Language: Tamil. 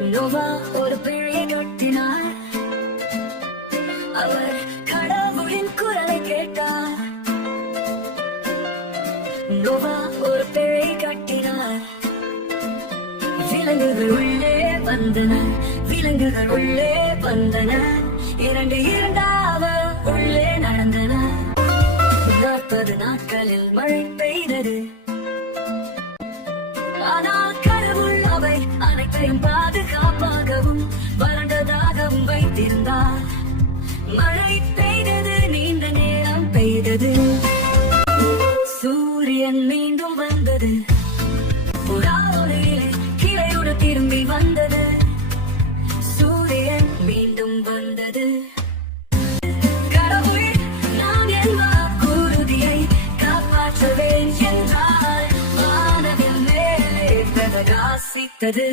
நோவா ஒரு பிழை கட்டினார். அவர் கடவுளின் குரலை கேட்டார். நோவா ஒரு பிழை கட்டினார். விலங்குகள் உள்ளே வந்தன, விலங்குகள் உள்ளே வந்தன, இரண்டு இரண்டாக உள்ளே நடந்தன. 40 நாட்களில் மழை பெய்தது. ஆனால் கடவுள் அவை அனைத்தையும் பாதுகாப்பாகவும் வறண்டதாகவும் வைத்திருந்தார். மழை பெய்தது, நீண்ட நேரம் பெய்தது. சூரியன் மீண்டும் வந்தது. புறாவிலே கிளையோடு திரும்பி வந்தது. சூரியன் மீண்டும் வந்தது. கடவுள் நான் என் வாக்குறுதியை காப்பாற்றுவேன் என்றார். வானவில் மேலே பிரகாசித்தது.